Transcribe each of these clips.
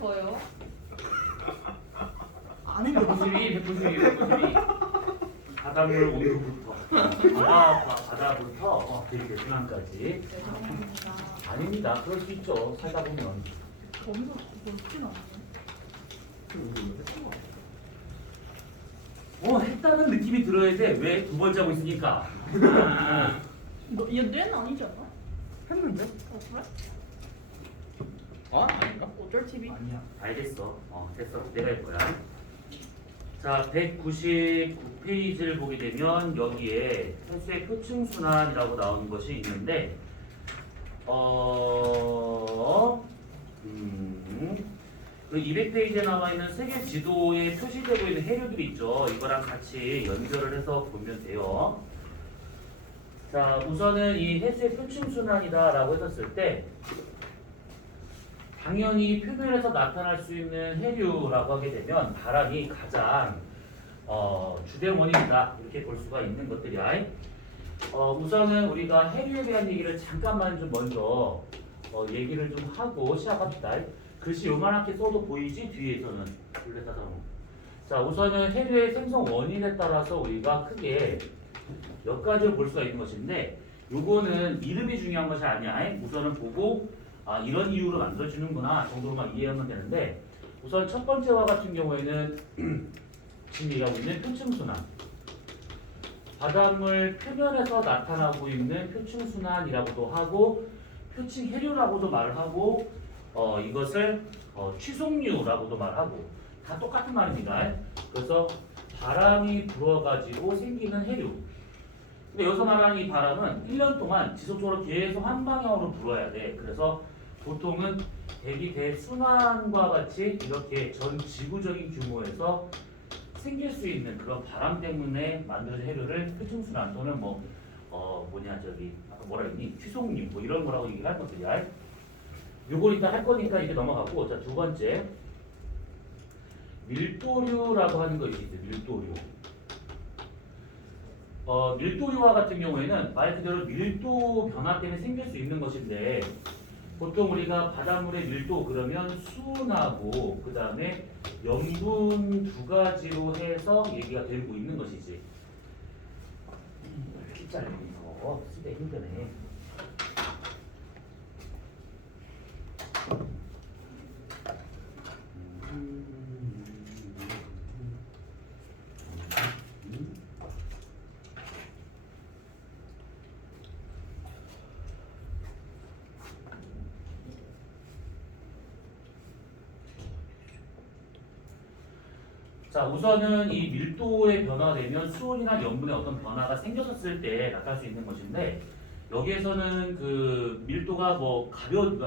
192부터요. 아는데 192, 192. 바닷물 온도부터 바다부터 그리고 중앙까지. 죄송합니다. 아닙니다. 그럴 수 있죠. 살다 보면. 범도 그렇진 않네. 했다는 느낌이 들어야 돼. 왜 두 번째 하고 있으니까. 얘 뇌는 아니지 않아? 했는데? 그래? 아닌가? 어쩔 TV? 아니야. 알겠어. 됐어. 내가 할 거야. 자, 199페이지를 보게 되면 여기에 횟수의 표층순환이라고 나오는 것이 있는데 그 200페이지에 나와 있는 세계 지도에 표시되고 있는 해류들이 있죠. 이거랑 같이 연결을 해서 보면 돼요. 자, 우선은 이 횟수의 표층순환이다라고 했었을 때 당연히 표면에서 나타날 수 있는 해류라고 하게 되면 바람이 가장 주된 원인이다 이렇게 볼 수가 있는 것들이야. 우선은 우리가 해류에 대한 얘기를 잠깐만 좀 먼저 얘기를 좀 하고 시작합시다. 글씨 요만하게 써도 보이지? 뒤에서는 자, 우선은 해류의 생성 원인에 따라서 우리가 크게 몇 가지를 볼 수가 있는 것인데 요거는 이름이 중요한 것이 아니야. 우선은 보고 이런 이유로 만들어지는구나 정도로만 이해하면 되는데 우선 첫 번째와 같은 경우에는 지금 얘기하고 있는 표층순환 바닷물 표면에서 나타나고 있는 표층순환이라고도 하고 표층해류라고도 말을 하고 이것을 취속류라고도 말하고 다 똑같은 말입니다. 그래서 바람이 불어가지고 생기는 해류. 근데 여기서 말하는 이 바람은 1년 동안 지속적으로 계속 한 방향으로 불어야 돼. 그래서 보통은 대기 대순환과 같이 이렇게 전 지구적인 규모에서 생길 수 있는 그런 바람 때문에 만들어진 해류를 표층순환 또는 아까 뭐라 했니? 취속류 뭐 이런 거라고 얘기할 것들이야. 요걸 일단 할 거니까 이제 넘어가고 자, 두 번째 밀도류라고 하는 것이 있어요. 밀도류. 밀도류와 같은 경우에는 말 그대로 밀도 변화 때문에 생길 수 있는 것인데 보통 우리가 바닷물의 밀도 그러면 수온하고 그 다음에 염분 두 가지로 해서 얘기가 되고 있는 것이지. 이렇게 짧아서 쓰기 힘드네. 자, 우선은 이 밀도의 변화가 되면 수온이나 염분의 어떤 변화가 생겼을 때 나타날 수 있는 것인데 여기에서는 그 밀도가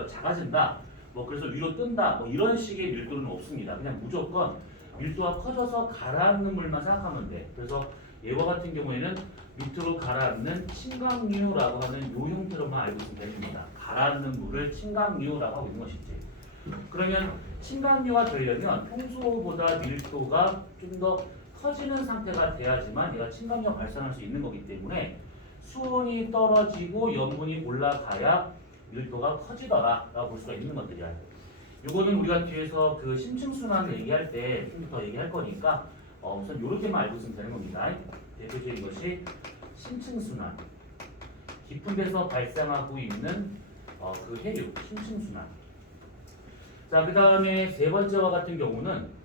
작아진다 그래서 위로 뜬다 이런 식의 밀도는 없습니다. 그냥 무조건 밀도가 커져서 가라앉는 물만 생각하면 돼. 그래서 얘와 같은 경우에는 밑으로 가라앉는 침강류라고 하는 요 형태로만 알고 있으면 됩니다. 가라앉는 물을 침강류라고 하고 있는 것이지. 그러면 침강류가 되려면 평소보다 밀도가 좀 더 커지는 상태가 돼야지만 얘가 침강류가 발생할 수 있는 거기 때문에 수온이 떨어지고 염분이 올라가야 밀도가 커지더라라고 볼 수가 있는 것들이야. 이거는 우리가 뒤에서 그 심층순환을 얘기할 때 좀 더 얘기할 거니까 우선 이렇게만 알고 있으면 되는 겁니다. 대표적인 것이 심층순환, 깊은 데서 발생하고 있는 그 해류, 심층순환. 자, 그 다음에 세 번째와 같은 경우는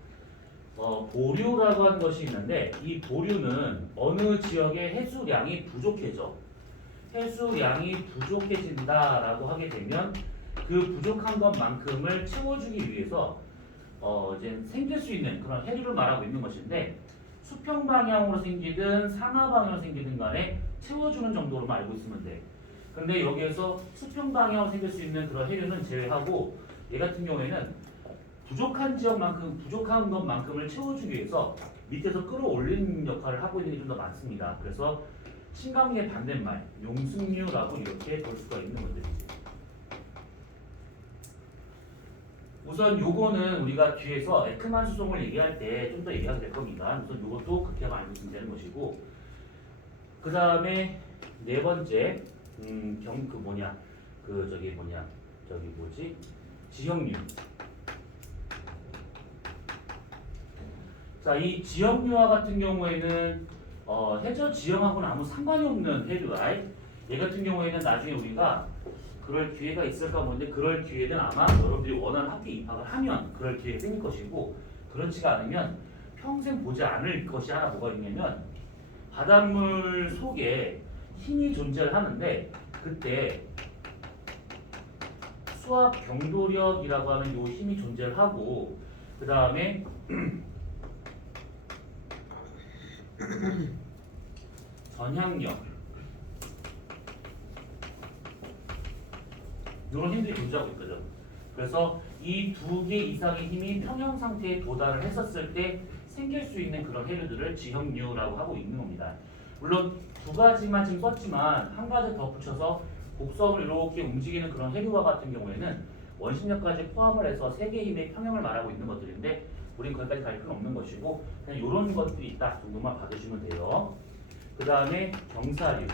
보류라고 하는 것이 있는데 이 보류는 어느 지역의 해수량이 부족해져. 해수량이 부족해진다라고 하게 되면 그 부족한 것만큼을 채워주기 위해서 이제 생길 수 있는 그런 해류를 말하고 있는 것인데 수평 방향으로 생기든 상하 방향으로 생기든 간에 채워주는 정도로만 알고 있으면 돼. 근데 여기에서 수평 방향으로 생길 수 있는 그런 해류는 제외하고 얘 같은 경우에는 부족한 지역만큼 부족한 것만큼을 채워주기 위해서 밑에서 끌어올리는 역할을 하고 있는 게 좀 더 많습니다. 그래서 침강류의 반대말 용승류라고 이렇게 볼 수가 있는 것들이지. 우선 요거는 우리가 뒤에서 에크만 수송을 얘기할 때 좀 더 얘기하게 될 겁니다. 우선 요것도 그렇게만 알고 있으면 되는 것이고 그 다음에 네 번째 지형류. 자, 이 지형류와 같은 경우에는 해저 지형하고는 아무 상관이 없는 해류야. 얘 같은 경우에는 나중에 우리가 그럴 기회가 있을까 모르는데 그럴 기회는 아마 여러분들이 원하는 학교에 입학을 하면 그럴 기회가 생길 것이고 그렇지가 않으면 평생 보지 않을 것이 하나 뭐가 있냐면 바닷물 속에 힘이 존재를 하는데 그때 수압 경도력이라고 하는 요 힘이 존재를 하고 그 다음에 전향력 이런 힘들이 존재하고 있거든. 그래서 이 두 개 이상의 힘이 평형 상태에 도달을 했었을 때 생길 수 있는 그런 해류들을 지형류라고 하고 있는 겁니다. 물론 두 가지만 지금 썼지만 한 가지 더 붙여서 곡선을 이렇게 움직이는 그런 해류와 같은 경우에는 원심력까지 포함을 해서 세 개의 힘의 평형을 말하고 있는 것들인데 우린 거기까지 갈 필요는 없는 것이고 그냥 이런 것들이 있다 정도만 받으시면 돼요. 그 다음에 경사류.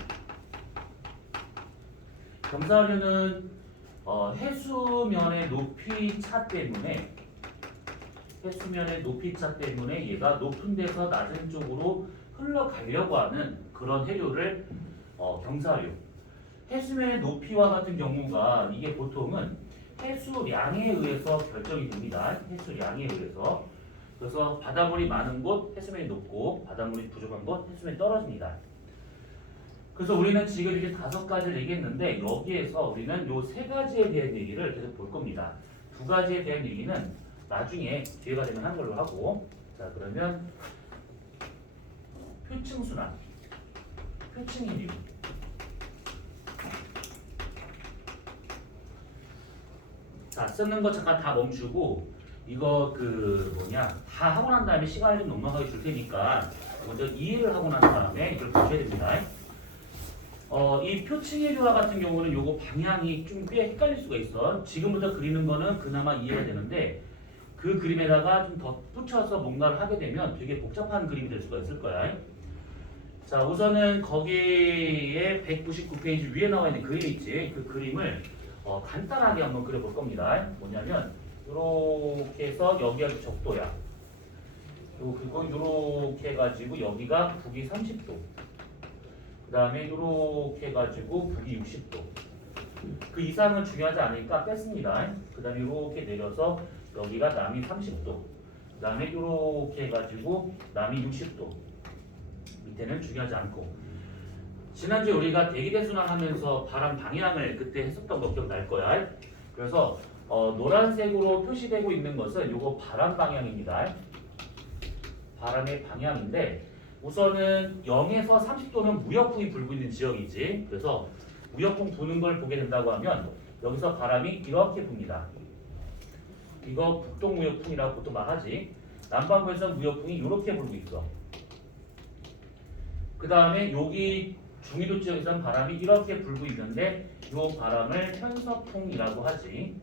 경사류는 해수면의 높이 차 때문에 얘가 높은 데서 낮은 쪽으로 흘러가려고 하는 그런 해류를 경사류. 해수면의 높이와 같은 경우가 이게 보통은 해수량에 의해서 결정이 됩니다. 해수량에 의해서. 그래서 바닷물이 많은 곳 해수면이 높고 바닷물이 부족한 곳 해수면이 떨어집니다. 그래서 우리는 지금 이렇게 5가지를 얘기했는데 여기에서 우리는 요 3가지에 대한 얘기를 계속 볼 겁니다. 2가지에 대한 얘기는 나중에 기회가 되면 하는 걸로 하고 자 그러면 표층순환, 표층이류. 자 쓰는 거 잠깐 다 멈추고 이거 다 하고 난 다음에 시간을 좀 넉넉하게 줄 테니까 먼저 이해를 하고 난 다음에 이걸 보셔야 됩니다. 이 표층이류와 같은 경우는 요거 방향이 좀 꽤 헷갈릴 수가 있어. 지금부터 그리는 거는 그나마 이해가 되는데 그 그림에다가 좀 더 붙여서 뭔가를 하게 되면 되게 복잡한 그림이 될 수가 있을 거야. 자 우선은 거기에 199페이지 위에 나와 있는 그림 있지. 그 그림을 간단하게 한번 그려볼 겁니다. 뭐냐면 이렇게 해서 여기가 적도야. 그리고 이렇게 해가지고 여기가 북위 30도. 그 다음에 이렇게 해가지고 북위 60도. 그 이상은 중요하지 않으니까 뺐습니다. 그 다음에 이렇게 내려서 여기가 남이 30도. 그 다음에 이렇게 해가지고 남이 60도. 밑에는 중요하지 않고. 지난주에 우리가 대기대순환 하면서 바람 방향을 그때 했었던 거 기억날 거야. 그래서 노란색으로 표시되고 있는 것은 요거 바람 방향입니다. 바람의 방향인데 우선은 0에서 30도는 무역풍이 불고 있는 지역이지. 그래서 무역풍 부는 걸 보게 된다고 하면 여기서 바람이 이렇게 붑니다. 이거 북동 무역풍이라고 보통 말하지. 남반구에서 무역풍이 이렇게 불고 있어. 그 다음에 여기 중위도 지역에서는 바람이 이렇게 불고 있는데 이 바람을 편서풍이라고 하지.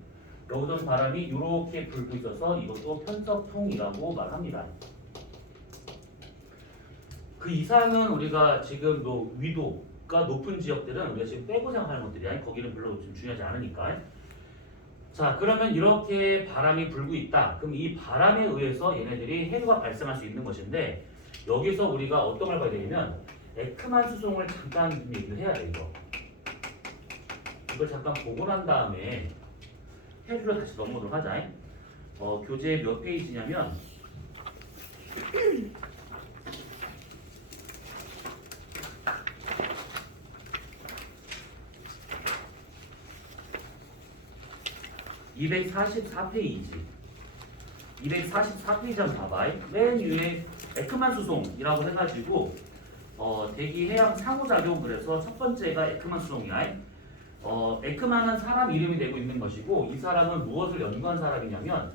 여기서는 바람이 이렇게 불고 있어서 이것도 편서풍이라고 말합니다. 그 이상은 우리가 지금 위도가 높은 지역들은 우리가 지금 빼고 생각하는 것들이야. 거기는 별로 좀 중요하지 않으니까. 자 그러면 이렇게 바람이 불고 있다. 그럼 이 바람에 의해서 얘네들이 해류가 발생할 수 있는 것인데 여기서 우리가 어떤 걸 봐야 되냐면 에크만 수송을 잠깐 얘기를 해야 돼. 이걸 잠깐 보고 난 다음에 해류를 다시 넘어오도록 하자. 교재 몇 페이지냐면 244페이지. 244페이지 한번 봐봐. 맨 위에 에크만 수송이라고 해가지고 대기 해양 상호작용. 그래서 첫 번째가 에크만 수송이야. 에크만은 사람 이름이 되고 있는 것이고 이 사람은 무엇을 연구한 사람이냐면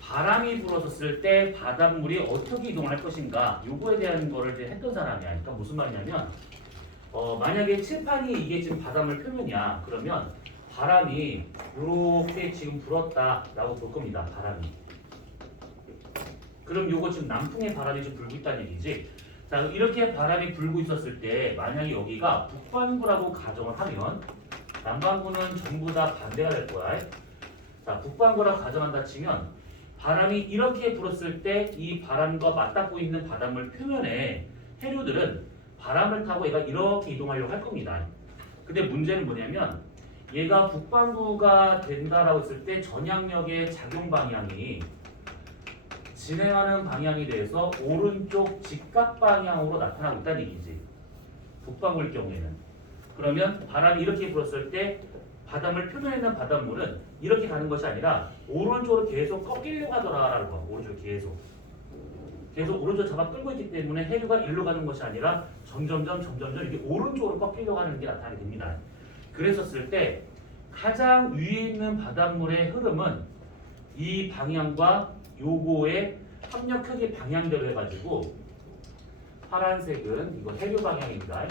바람이 불어섰을 때 바닷물이 어떻게 이동할 것인가 요거에 대한 거를 이제 했던 사람이야. 그러니까 무슨 말이냐면 만약에 칠판이 이게 지금 바닷물 표면이야. 그러면 바람이 이렇게 지금 불었다라고 볼 겁니다. 바람이. 그럼 요거 지금 남풍의 바람이 좀 불고 있다는 얘기지. 자 이렇게 바람이 불고 있었을 때 만약에 여기가 북반구라고 가정을 하면 남반구는 전부 다 반대가 될 거야. 자 북반구라고 가정한다 치면 바람이 이렇게 불었을 때 이 바람과 맞닿고 있는 바닷물 표면에 해류들은 바람을 타고 얘가 이렇게 이동하려고 할 겁니다. 근데 문제는 뭐냐면 얘가 북반구가 된다라고 했을 때 전향력의 작용 방향이 진행하는 방향에 대해서 오른쪽 직각 방향으로 나타나고 있다는 얘기지. 북반구일 경우에는. 그러면 바람이 이렇게 불었을 때 바닷물 표면에 있는 바닷물은 이렇게 가는 것이 아니라 오른쪽으로 계속 꺾이려고 하더라라는 거야. 오른쪽으로 계속. 계속 오른쪽 잡아 끌고 있기 때문에 해류가 일로 가는 것이 아니라 점점점 이게 오른쪽으로 꺾이려고 하는 게 나타나게 됩니다. 그랬었을 때 가장 위에 있는 바닷물의 흐름은 이 방향과 요거의 합력크기 방향대로 해가지고 파란색은 이거 해류 방향입니다.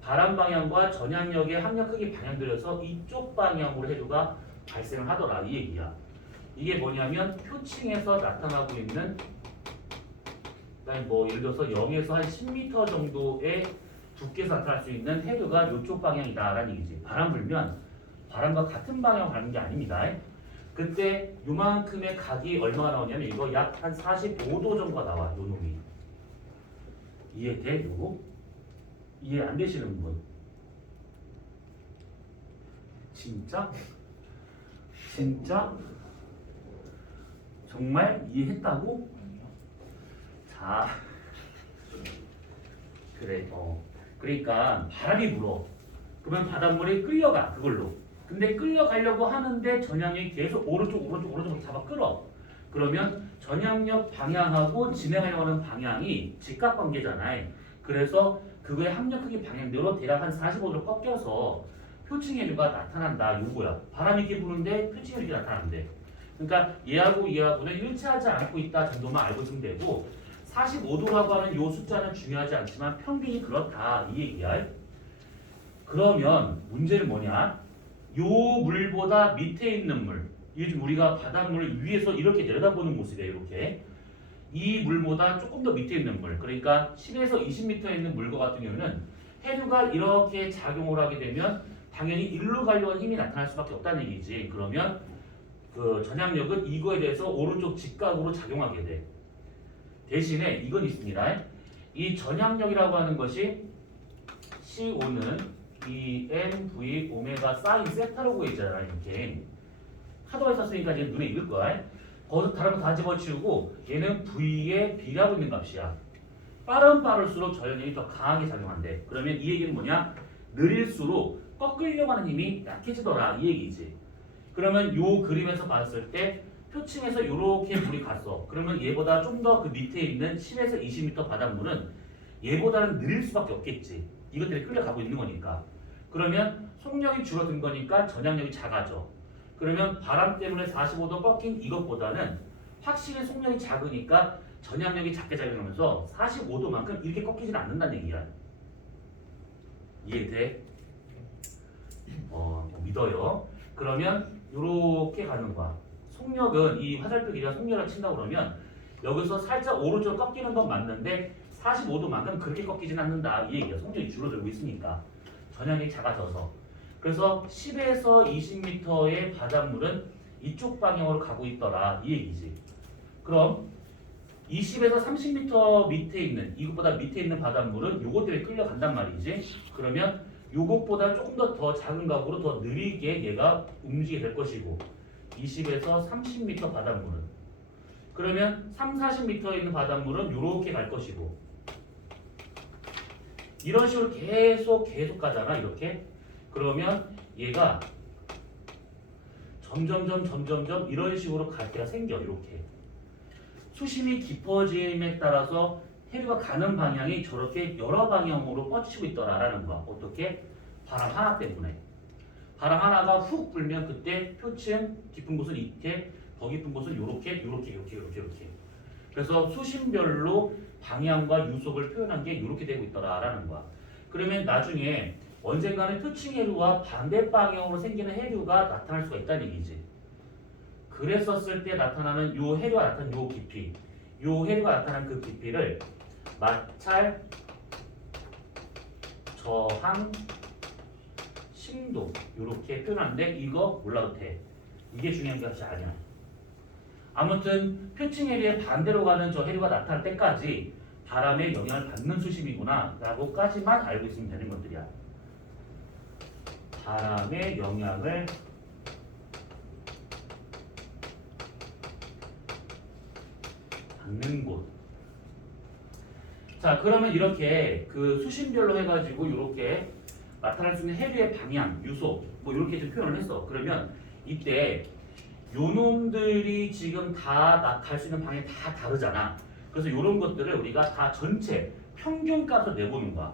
바람 방향과 전향력의 합력크기 방향대로 해서 이쪽 방향으로 해류가 발생을 하더라 이 얘기야. 이게 뭐냐면 표층에서 나타나고 있는 그러니까 뭐 예를 들어서 0에서 한 10m 정도의 두께에서 나타날 수 있는 해류가 이쪽 방향이다라는 얘기지. 바람 불면 바람과 같은 방향으로 가는 게 아닙니다. 그때 요만큼의 각이 얼마가 나오냐면 이거 약 한 45도 정도가 나와. 요 놈이. 이해돼? 요거? 이해 안 되시는 분? 진짜? 진짜? 정말 이해했다고? 자, 그래. 그러니까 바람이 불어. 그러면 바닷물이 끌려가 그걸로. 근데 끌려가려고 하는데 전향력이 계속 오른쪽 잡아 끌어. 그러면 전향력 방향하고 진행하려고 하는 방향이 직각관계잖아요. 그래서 그거의 합력크기 방향대로 대략 한 45도로 꺾여서 표층 해류가 나타난다. 요거야. 바람이 이렇게 부는데 표층 해류가 나타난대. 그러니까 얘하고는 일치하지 않고 있다 정도만 알고 있으면 되고 45도라고 하는 요 숫자는 중요하지 않지만 평균이 그렇다 이 얘기야. 그러면 문제는 뭐냐? 요 물보다 밑에 있는 물, 요즘 우리가 바닷물을 위에서 이렇게 내려다보는 모습이에요. 이렇게 이 물보다 조금 더 밑에 있는 물, 그러니까 10에서 20m에 있는 물과 같은 경우는 해류가 이렇게 작용을 하게 되면 당연히 일로 가려고 하는 힘이 나타날 수밖에 없다는 얘기지. 그러면 그 전향력은 이거에 대해서 오른쪽 직각으로 작용하게 돼. 대신에 이건 있습니다. 이 전향력이라고 하는 것이 C5는 이 mv 오메가 사인 세타로 구해있잖아. 이렇게 하도가 있었으니까 이제 눈에 익을 거야. 거기서 다른 거 다 집어치우고 얘는 v에 b라고 있는 값이야. 빠를수록 전향력이 더 강하게 작용한대. 그러면 이 얘기는 뭐냐? 느릴수록 꺾으려고 하는 힘이 약해지더라 이 얘기지. 그러면 요 그림에서 봤을 때 표층에서 이렇게 물이 갔어. 그러면 얘보다 좀 더 그 밑에 있는 10에서 20m 바닷물은 얘보다는 느릴 수밖에 없겠지. 이것들이 끌려가고 있는 거니까. 그러면 속력이 줄어든 거니까 전향력이 작아져. 그러면 바람 때문에 45도 꺾인 이것보다는 확실히 속력이 작으니까 전향력이 작게 작용하면서 45도만큼 이렇게 꺾이진 않는다는 얘기야. 이해돼? 믿어요. 그러면 이렇게 가는 거야. 속력은 이 화살표 길이가 속력을 친다고 그러면 여기서 살짝 오른쪽으로 꺾이는 건 맞는데 45도만큼 그렇게 꺾이진 않는다 이 얘기야. 속력이 줄어들고 있으니까 전향력이 작아져서. 그래서 10에서 20m의 바닷물은 이쪽 방향으로 가고 있더라 이 얘기지. 그럼 20에서 30m 밑에 있는 이것보다 밑에 있는 바닷물은 요것 때문에 끌려간단 말이지. 그러면 요것보다 조금 더 작은 각으로 더 느리게 얘가 움직이게 될 것이고 20에서 30m 바닷물은 그러면 3, 40m에 있는 바닷물은 요렇게 갈 것이고 이런 식으로 계속 가잖아 이렇게. 그러면 얘가 점점점 이런 식으로 갈 때가 생겨. 이렇게 수심이 깊어짐에 따라서 해류가 가는 방향이 저렇게 여러 방향으로 뻗치고 있더라라는 거야. 어떻게? 바람 하나 때문에. 바람 하나가 훅 불면 그때 표층 깊은 곳은 이렇게, 더 깊은 곳은 요렇게. 그래서 수심별로 방향과 유속을 표현한 게 이렇게 되고 있더라라는 거야. 그러면 나중에 언젠가는 표층 해류와 반대 방향으로 생기는 해류가 나타날 수가 있다는 얘기지. 그랬었을 때 나타나는 요 해류가 나타나는 요 깊이, 요 해류가 나타나는 그 깊이를 마찰, 저항, 심도 이렇게 표현하는데 이거 몰라도 돼. 이게 중요한 것이 아니야. 아무튼 표층 해류의 반대로 가는 저 해류가 나타날 때까지 바람의 영향을 받는 수심이구나 라고까지만 알고 있으면 되는 것들이야. 바람의 영향을 받는 곳. 자, 그러면 이렇게 그 수심별로 해가지고 이렇게 나타날 수 있는 해류의 방향, 유속 뭐 이렇게 좀 표현을 했어. 그러면 이때 요 놈들이 지금 다 갈 수 있는 방향이 다 다르잖아. 그래서 이런 것들을 우리가 다 전체 평균값을 내보는 거야.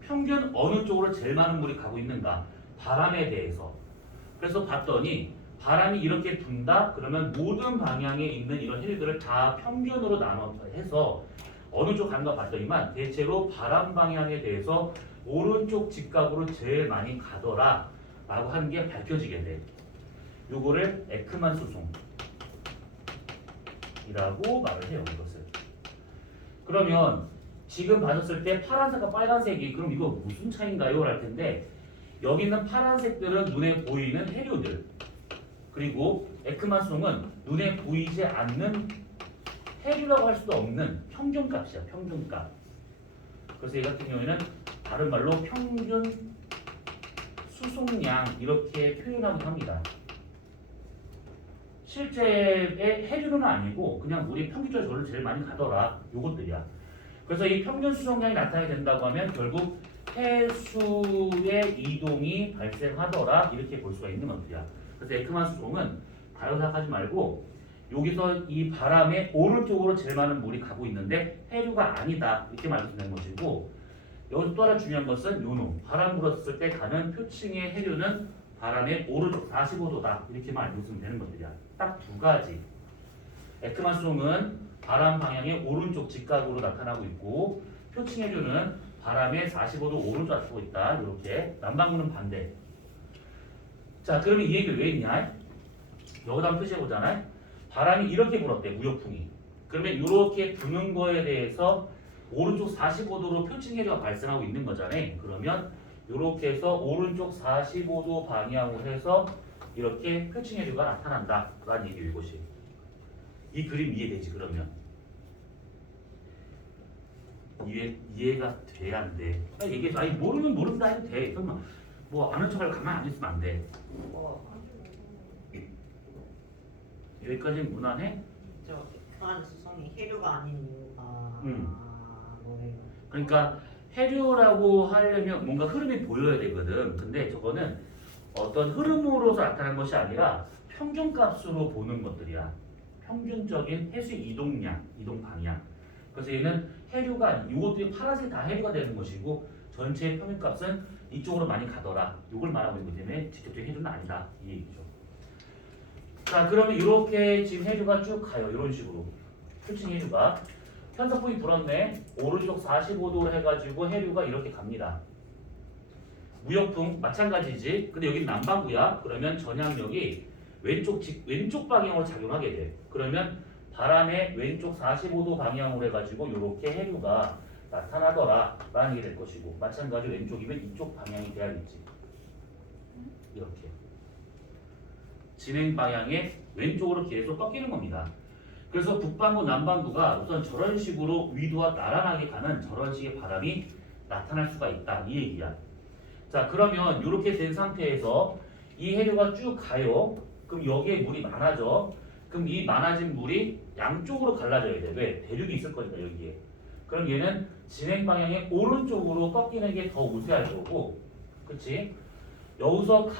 평균 어느 쪽으로 제일 많은 물이 가고 있는가, 바람에 대해서. 그래서 봤더니 바람이 이렇게 분다 그러면 모든 방향에 있는 이런 해류들을 다 평균으로 나눠서 해서 어느 쪽 가는가 봤더니만 대체로 바람 방향에 대해서 오른쪽 직각으로 제일 많이 가더라 라고 하는 게 밝혀지게 돼. 요거를 에크만 수송이라고 말을 해요. 이것을. 그러면 지금 봤을 때 파란색과 빨간색이 그럼 이거 무슨 차이인가요? 할 텐데 여기 있는 파란색들은 눈에 보이는 해류들, 그리고 에크만 수송은 눈에 보이지 않는 해류라고 할 수도 없는 평균값이야. 평균값. 그래서 이 같은 경우에는 다른 말로 평균 수송량 이렇게 표현하기도 합니다. 실제의 해류는 아니고 그냥 물이 평균적으로 저를 제일 많이 가더라. 요것들이야. 그래서 이 평균 수송량이 나타나게 된다고 하면 결국 해수의 이동이 발생하더라 이렇게 볼 수가 있는 것들이야. 그래서 에크만 수송은 다른 생각하지 말고 여기서 이 바람의 오른쪽으로 제일 많은 물이 가고 있는데 해류가 아니다 이렇게 말해도 되는 것이고, 여기서 또 하나 중요한 것은 요놈 바람 불었을 때 가는 표층의 해류는 바람의 오른쪽 45도다 이렇게만 알고 있으면 되는 것들이야. 딱 두 가지. 에크만 수송은 바람 방향의 오른쪽 직각으로 나타나고 있고 표층 해류는 바람의 45도 오른쪽 앞서고 있다. 이렇게. 남반구는 반대. 자, 그러면 이 얘기를 왜 했냐? 여기다 한번 표시해 보잖아요. 바람이 이렇게 불었대. 무역풍이. 그러면 이렇게 부는 거에 대해서 오른쪽 45도로 표층 해류가 발생하고 있는 거잖아요. 그러면 이렇게 해서 오른쪽 45도 방향으로 해서 이렇게 표층 해류가 나타난다 라는 얘기예요. 이것이. 이 그림 이해되지? 그러면 이해가 돼? 안 돼? 얘기해서 아니 모르면 모른다 해도 돼. 설마 뭐 아는 척을 가만히 안 있으면 안 돼. 여기까지는 무난해? 저 에크만 수송이 해류가 아닌 이유가 뭐예요? 그러니까 해류라고 하려면 뭔가 흐름이 보여야 되거든. 근데 저거는 어떤 흐름으로서 나타나는 것이 아니라 평균값으로 보는 것들이야. 평균적인 해수 이동량, 이동 방향. 그래서 얘는 해류가 이것들이 파란색 다 해류가 되는 것이고 전체 평균값은 이쪽으로 많이 가더라. 이걸 말하고 있기 때문에 직접적인 해류는 아니다. 이 얘기죠. 자, 그러면 이렇게 지금 해류가 쭉 가요. 이런 식으로. 표층 해류가. 편서풍이 불었네. 오른쪽 45도로 해가지고 해류가 이렇게 갑니다. 무역풍 마찬가지지. 근데 여기는 남반구야. 그러면 전향력이 왼쪽 방향으로 작용하게 돼. 그러면 바람의 왼쪽 45도 방향으로 해가지고 이렇게 해류가 나타나더라 라는 게 될 것이고, 마찬가지로 왼쪽이면 이쪽 방향이 돼야겠지. 이렇게 진행 방향의 왼쪽으로 계속 꺾이는 겁니다. 그래서 북반구 남반구가 우선 저런 식으로 위도와 나란하게 가는 저런 식의 바람이 나타날 수가 있다 이 얘기야. 자, 그러면 이렇게 된 상태에서 이 해류가 쭉 가요. 그럼 여기에 물이 많아져. 그럼 이 많아진 물이 양쪽으로 갈라져야 돼. 왜? 대륙이 있을 거니까 여기에. 그럼 얘는 진행 방향의 오른쪽으로 꺾이는 게 더 우세할 거고, 그렇지? 여기서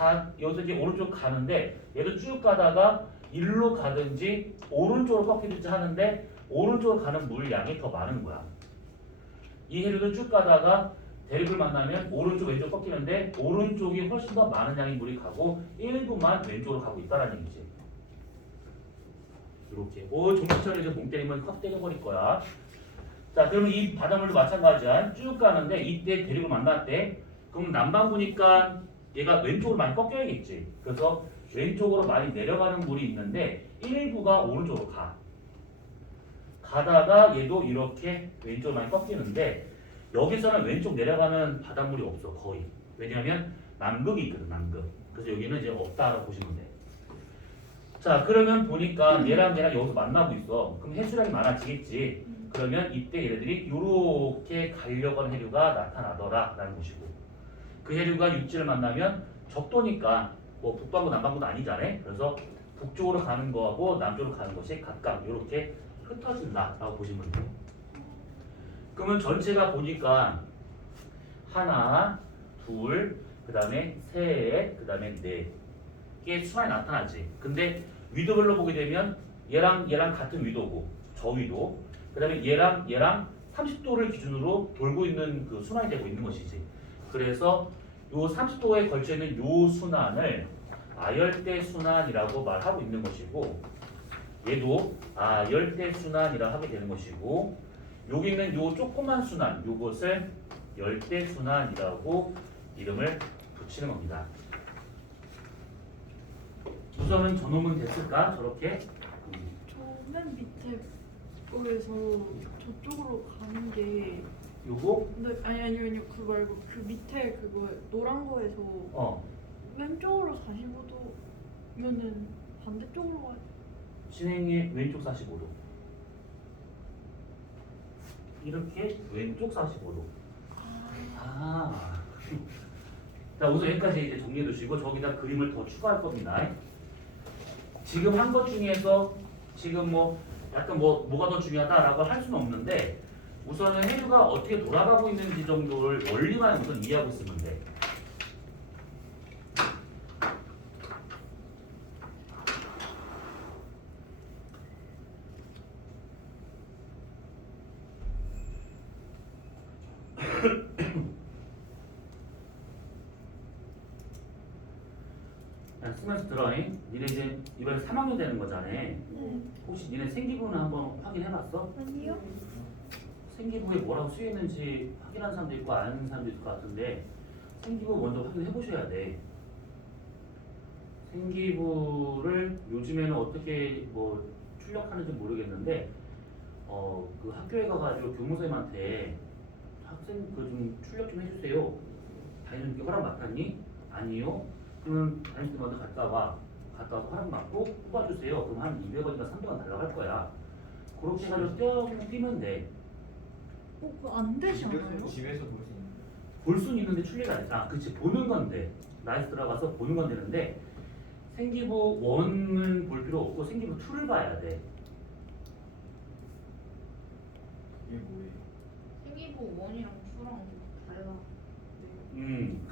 이제 오른쪽 가는데 얘도 쭉 가다가 일로 가든지 오른쪽으로 꺾이든지 하는데 오른쪽으로 가는 물량이 더 많은 거야. 이 해류도 쭉 가다가 대륙을 만나면 오른쪽 왼쪽 꺾이는데 오른쪽이 훨씬 더 많은 양의 물이 가고 일부만 왼쪽으로 가고 있다는 얘기지. 이렇게. 정치처럼 이제 멍 때리면 컷 때려버릴 거야. 자, 그러면 이 바닷물도 마찬가지야. 쭉 가는데 이때 대륙을 만났대. 그럼 남반구니까 얘가 왼쪽으로 많이 꺾여야겠지. 그래서 왼쪽으로 많이 내려가는 물이 있는데 일부가 오른쪽으로 가. 가다가 얘도 이렇게 왼쪽으로 많이 꺾이는데 여기서는 왼쪽 내려가는 바닷물이 없어. 거의. 왜냐하면 남극이 있거든. 남극. 그래서 여기는 이제 없다라고 보시면 돼. 자 그러면 보니까 얘랑 얘랑 여기서 만나고 있어. 그럼 해수량이 많아지겠지. 그러면 이때 얘네들이 이렇게 가려고 하는 해류가 나타나더라 라는 것이고, 그 해류가 육지를 만나면 적도니까 뭐 북반구 남반구도 아니잖아. 그래서 북쪽으로 가는 거하고 남쪽으로 가는 것이 각각 이렇게 흩어진다 라고 보시면 돼요. 그러면 전체가 보니까 하나, 둘, 그 다음에 셋, 그 다음에 넷 이게 수만이 나타나지. 근데 위도별로 보게 되면 얘랑 같은 위도고 저 위도, 그 다음에 얘랑 30도를 기준으로 돌고 있는 그 순환이 되고 있는 것이지. 그래서 요 30도에 걸쳐 있는 요 순환을 아열대 순환이라고 말하고 있는 것이고, 얘도 아열대 순환이라고 하게 되는 것이고, 여기 있는 요 조그만 순환 요것을 열대 순환이라고 이름을 붙이는 겁니다. 우선은 저놈은 됐을까? 저렇게 저 맨 밑에 거에서 저쪽으로 가는 게 요거 근데 아니요 그거 말고 그 밑에 그거 노란 거에서 왼쪽으로 45도면은 반대쪽으로 가. 진행의 왼쪽 45도 이렇게 왼쪽 45도. 자 우선 여기까지 이제 정리해 두시고 저기다 그림을 더 추가할 겁니다. 지금 한 것 중에서 지금 뭐 약간 뭐가 더 중요하다라고 할 수는 없는데, 우선은 해류가 어떻게 돌아가고 있는지 정도를 원리만 우선 이해하고 있으면 돼. 쓰면서 들어잉. 니네 이제 이번에 3학년 되는 거잖아. 혹시 니네 생기부는 한번 확인해봤어? 아니요. 생기부에 뭐라고 쓰여있는지 확인한 사람도 있고 아는 사람도 있을 것 같은데, 생기부 먼저 확인해 보셔야 돼. 생기부를 요즘에는 어떻게 뭐 출력하는지 모르겠는데, 그 학교에 가가지고 교무선생님한테 학생 그 좀 출력 좀 해주세요. 담임선생님께 허락 맡았니? 아니요. 그러면 담임선생님한테 갔다 와서 허락 받고 뽑아주세요. 그럼 한 200원인가 300원 달라고 할 거야. 그렇게 해가지고 뛰면 돼. 그거 안 되지 않아요? 집에서 볼 수 있는. 볼 수는 있는데 출리가 안 돼. 그치, 보는 건데. 나이스 들어가서 보는 건 되는데, 생기부 1은 볼 필요 없고 생기부 2를 봐야 돼. 이게 뭐예요? 생기부 1이랑 2랑 달라.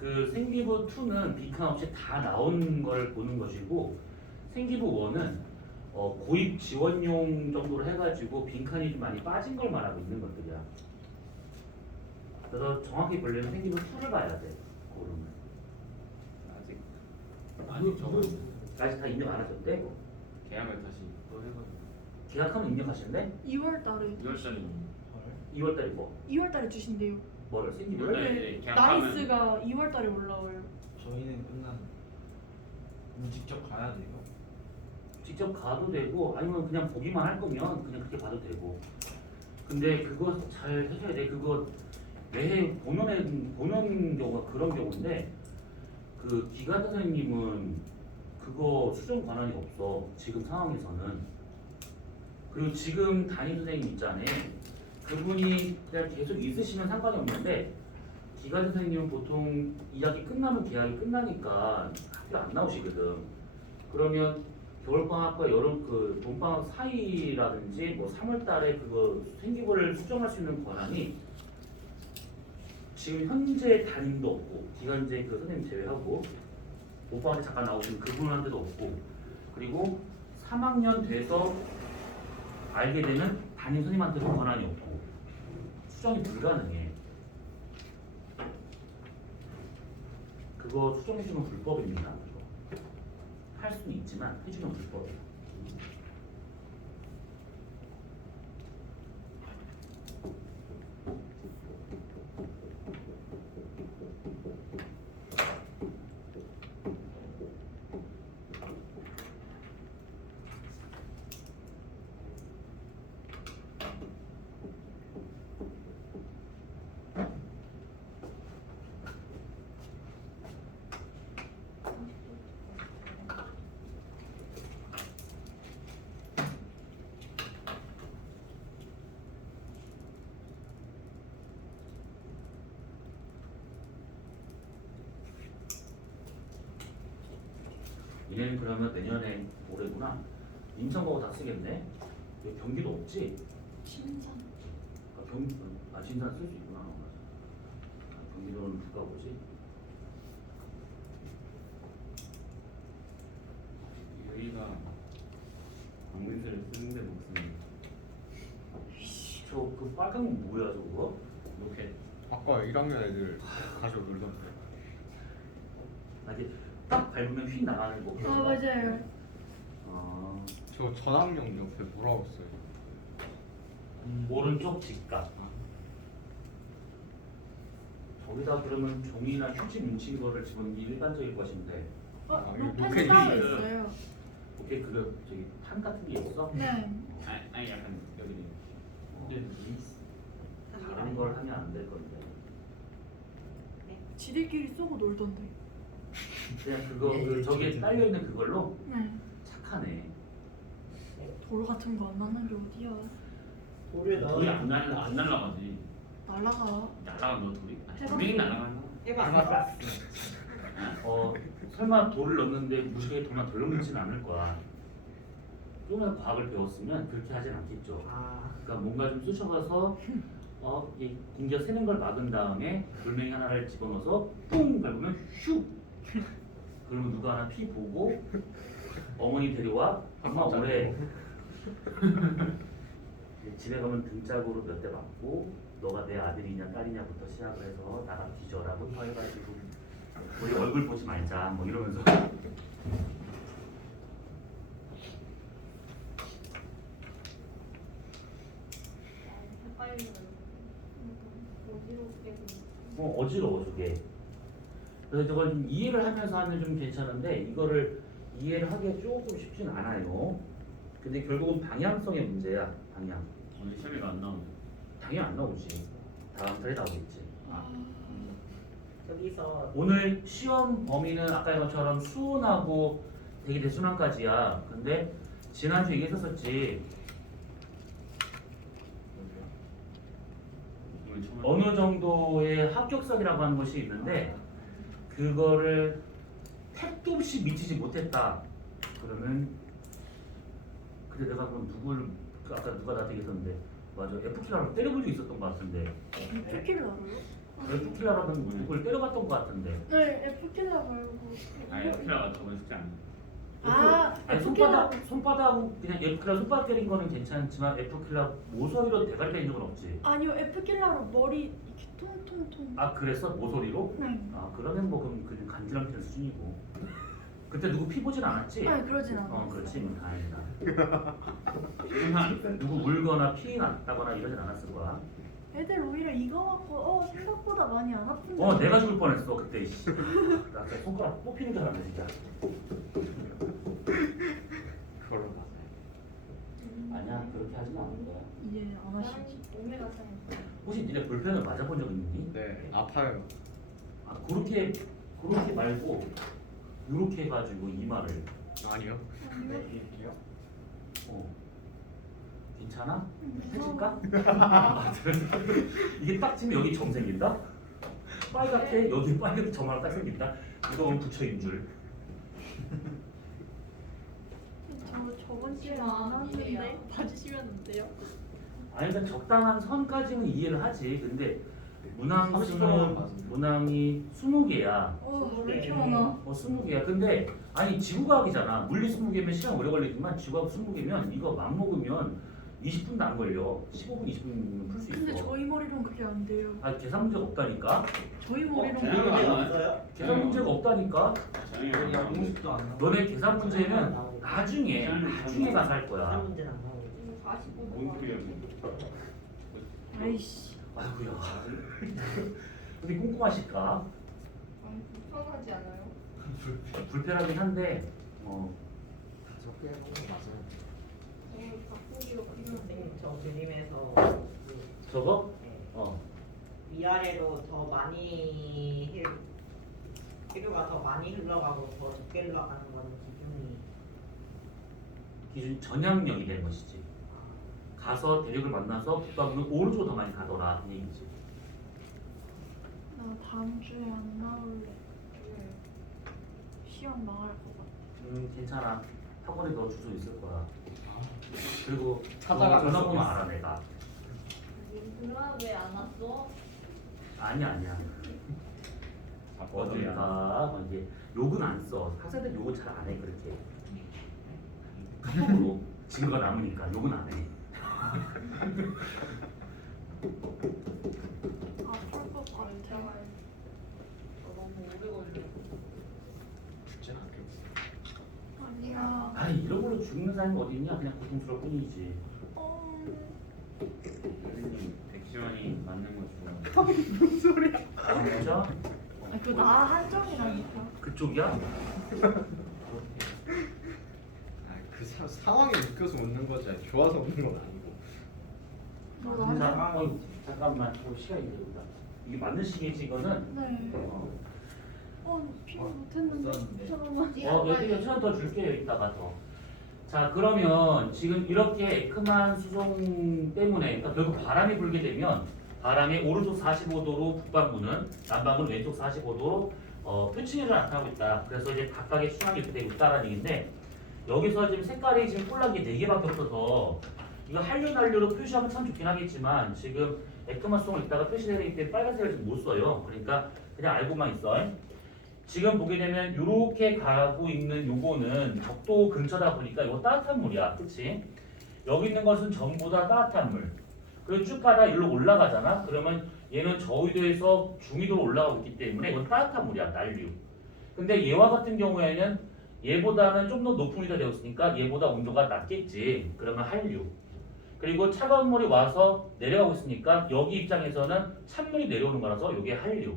그 생기부 2는 빈칸 없이 다 나온 걸 보는 것이고, 생기부 1은 고입 지원용 정도로 해가지고 빈칸이 좀 많이 빠진 걸 말하고 있는 것들이야. 그래서 정확히 보려면 생기부 2를 봐야 돼. 그거는. 아직 많이 적어요. 아직 다 입력 안 하셨대? 계약을 다시 또 해가지고. 계약하면 입력하시는데? 2월 달에 2월 달에 2월달에 뭐? 2월 달에 주신대요. 뭐를? 생기부를? 네, 계약하면 나이스가 2월 달에 올라와요. 저희는 끝난. 그럼 직접 가야 돼요. 직접 가도 되고 아니면 그냥 보기만 할 거면 그냥 그렇게 봐도 되고. 근데 그거 잘 하셔야 돼. 그거 매해 보는 경우가 그런 경우인데, 그 기관 선생님은 그거 수정 권한이 없어 지금 상황에서는. 그리고 지금 담임 선생님 있잖아요. 그분이 그냥 계속 있으시면 상관이 없는데, 기관 선생님은 보통 2학기 끝나면 계약이 끝나니까 학교 안 나오시거든. 그러면 겨울방학과 여름 그 봄방학 사이라든지 뭐 3월달에 그거 생기부를 수정할 수 있는 권한이 지금 현재 담임도 없고, 기간제 그 선생님 제외하고 봄방학에 잠깐 나오신 그분한테도 없고, 그리고 3학년 돼서 알게 되는 담임 선생님한테도 권한이 없고 수정이 불가능해. 그거 수정해주면 불법입니다. 그거. 할 수는 있지만 해주면 불법이에요. 얘네는 그러면 내년에 올해구나. 인천하고 다 쓰겠네. 여기 경기도 없지? 신선. 진산 쓸 수 있구나. 아, 경기도는 누가 보지? 여기가 방문세를 쓰는데 목숨이 저 그 빨간 건 뭐야 저거? 로켓. 아까 1학년 애들 가지고 놀던데. 아, 이게 딱 밟으면 휙 나가는 거. 아 그런 거? 맞아요. 아, 저 전학년 옆에 뭐라고 써요? 오른쪽 직각. 저기다 그러면 종이나 휴지 뭉친 거를 집어넣는 게 일반적일 것인데. 아, 로켓 로켓이 따로 있어요. 있어요. 오케이 그 저기 판 같은 게 있어? 네. 아니 약간 여기 다른 걸 하면 안 될 건데. 지들끼리 쏘고 놀던데. 그냥 그거 그 저기에 딸려 있는 그걸로 네. 착하네. 돌 같은 거 안 맞는 게 어디야? 돌을 넣어. 돌이 안 날라가지. 날라가. 날라가 너 돌이? 해봐. 돌이 날라가나? 해봐. 설마 돌을 넣는데 무식하게 돌만 덜 넣지는 않을 거야. 조금만 과학을 배웠으면 그렇게 하진 않겠죠. 아, 그러니까 뭔가 좀 쑤셔가서 이 공기가 새는 걸 막은 다음에 돌멩이 하나를 집어넣어서 뿡 밟으면 슉. 그러면 누가 하나 피 보고 어머니 데려와 엄마 오래. 집에 가면 등짝으로 몇 대 맞고 너가 내 아들이냐 딸이냐부터 시작을 해서 나가 뒤져라부터 해가지고 우리 얼굴 보지 말자 뭐 이러면서. 빨리 어지럽게 어지러워 저게. 그래서 저걸 좀 이해를 하면서 하면 좀 괜찮은데 이거를 이해를 하기가 조금 쉽진 않아요. 근데 결국은 방향성의 문제야. 방향. 오늘 시험이가 안 나오네. 당연히 안 나오지. 다음 달에 나오겠지. 저기서 오늘 시험 범위는 아까 것처럼 수온하고 대기 대순환까지야. 근데 지난주 얘기했었지. 오늘 처음 어느 정도의 합격선이라고 하는 것이 있는데 그거를 택도 없이 미치지 못했다. 그러면 그때 내가 그럼 누굴 아까 누가 나한테 얘기했었는데 맞아 F킬러로 때려본 적이 있었던 것 같은데 F킬러로요? F킬러라는 누굴 때려봤던 것 같은데 네, F킬러 말고. 아예 필요가 저번에 숙제 안 아, 아니 F킬러. 손바닥 그냥 F킬러 손바닥 때린 거는 괜찮지만 F킬러 모서리로 대가리 때린 적은 없지. 아니요, F킬러로 머리 이렇게 통통통. 아 그랬어? 모서리로? 네. 아 그러면 뭐 그냥 간지럼 피는 수준이고 그때 누구 피 보진 않았지? 네, 그러진 않았어요. 그렇지 다행이다. 누구 물거나 피 났다거나 이러진 않았을 거야. 애들 오히려 이거 갖고 생각보다 많이 안 아픈데. 내가 죽을 뻔했어 그때. 이씨. 나 진짜 손가락 뽑히는 줄 알았네 진짜. 그걸로 맞아요. 아니야 그렇게 하진 않을 거야. 이제 안 하시지. 오메가 3. 혹시 니네 볼펜을 맞아본 적 있니? 네, 아파요. 아 그렇게 말고 이렇게 해가지고 이마를. 아니요. 네. 괜찮아? 해줄까? 이게 딱 치면 여기 점 생긴다? 빨갛게 여기 빨갛게 점 하나 딱 생긴다? 이거 오늘 부처인 줄. 저번 주에 안 왔는데 봐주시면 안 돼요? 아니 그러니까 적당한 선까지는 이해를 하지. 근데 문항 30%는 수는 맞은데. 문항이 20개야. 왜 이렇게 많아? 20개야. 근데 아니 지구과학이잖아. 물리 20개면 시간 오래 걸리지만 지구과학 20개면 이거 맘 먹으면 20분도 안 걸려. 15분, 20분이면 풀 수 있어. 근데 저희 머리로는 그게 안 돼요. 아 계산 문제가 없다니까. 저희 머리로는 저희 그게 머리로 안 안 돼요. 없어요? 계산 문제가 없다니까. 저녁에 공식도 안 나와. 너네 계산 문제는 나중에 가서 할 계산 거야. 문제는 안 나오고. 45도. 뭔 소리야? 아이씨. 아이고야. 근데 꼼꼼하실까? 아니 불편하지 않아요? 불편하긴 한데 적게 해보는 거 맞아요. 오늘 바꾸기로 그리면 선생님 저 그림에서 저거? 위아래로 더 많이 해류가 더 많이 흘러가고 더 적게 흘러가는 거는 기준이 전향력이 되는 것이지. 가서 대륙을 만나서 북방구는 오른쪽으로 더 많이 가더라 이 얘기지. 나 다음 주에 안 나올래. 시험 망할 것 같아. 괜찮아. 학원에 너 주소 있을 거야. 그리고 하다가 전화 안 보면 쓰고 알아 내가. 누나 왜 안 왔어? 아니야. 어디가 뭐 이제 욕은 안 써. 학생들 욕은 잘 안 해 그렇게. 카톡으로 증거가 남으니까 욕은 안 해. 아플 것 같아. 너무 오래 걸려. 죽진 않겠어. 아니야. 아 이런 걸로 죽는 사람이 어디 있냐? 그냥 고통스러울 뿐이지. 선생님 백시원이 맞는 거 좋아. 아 진짜? 아, 그거 나 한정이라니까. 그쪽이야? 그 상황에 느껴서 웃는 거지 좋아서 웃는 건 아니고. 그거 나 자, 잠깐만. 시간이 되다. 이게 맞는 시기지 이거는? 네. 필요 못했는데. 없었는데. 잠깐만. 여기 시간 더 줄게요 이따가 더. 자 그러면 지금 이렇게 에크만 수송 때문에 그러니까 결국 바람이 불게 되면 바람이 오른쪽 45도로 북반구는 남반구는 왼쪽 45도로 표층으로 나타나고 있다. 그래서 이제 각각의 순환이 이렇게 되고 있다라는 얘기인데 여기서 지금 색깔이 지금 콜라는 게 4개밖에 없어서 이거 한류 난류로 표시하면 참 좋긴 하겠지만 지금 에크만 수송을 이따가 표시되어 있기 때문에 빨간색을 지금 못 써요. 그러니까 그냥 알고만 있어. 지금 보게 되면 이렇게 가고 있는 요거는 적도 근처다 보니까 이거 따뜻한 물이야. 그치? 여기 있는 것은 전부 다 따뜻한 물. 그리고 쭉 가다 일로 올라가잖아. 그러면 얘는 저위도에서 중위도로 올라가고 있기 때문에 이건 따뜻한 물이야. 난류. 근데 얘와 같은 경우에는 얘보다는 좀 더 높은 위가 되었으니까 얘보다 온도가 낮겠지. 그러면 한류. 그리고 차가운 물이 와서 내려가고 있으니까 여기 입장에서는 찬물이 내려오는 거라서 이게 한류.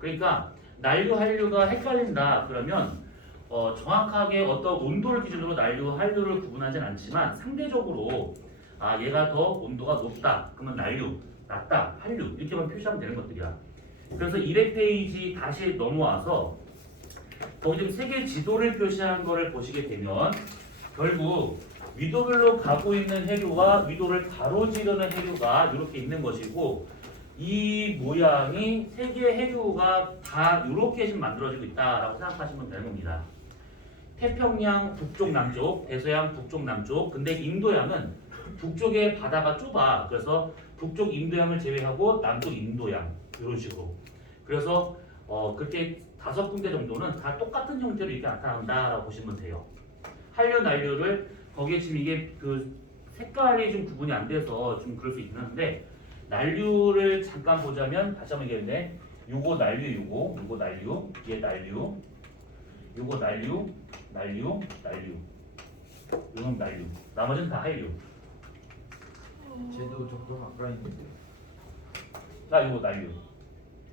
그러니까 난류, 한류가 헷갈린다 그러면 정확하게 어떤 온도를 기준으로 난류, 한류를 구분하진 않지만 상대적으로 얘가 더 온도가 높다 그러면 난류, 낮다, 한류 이렇게만 표시하면 되는 것들이야. 그래서 200페이지 다시 넘어와서 거기 지금 세계 지도를 표시한 거를 보시게 되면 결국 위도별로 가고 있는 해류와 위도를 가로지르는 해류가 이렇게 있는 것이고 이 모양이 세 개의 해류가 다 이렇게 지금 만들어지고 있다라고 생각하시면 되는 겁니다. 태평양 북쪽 남쪽, 대서양 북쪽 남쪽. 근데 인도양은 북쪽의 바다가 좁아. 그래서 북쪽 인도양을 제외하고 남쪽 인도양 이런 식으로. 그래서 그렇게 5군데 정도는 다 똑같은 형태로 이렇게 나타난다라고 보시면 돼요. 한류 난류를 거기에 지금 이게 그 색깔이 좀 구분이 안 돼서 좀 그럴 수 있긴 한데. 난류를 잠깐 보자면 다시 한번 얘기했네. 요거 난류, 요거 난류, 얘 난류, 요거 난류, 난류, 난류, 요건 난류. 나머지는 다 한류. 쟤도 적도 가까이 있는데 자, 요거 난류.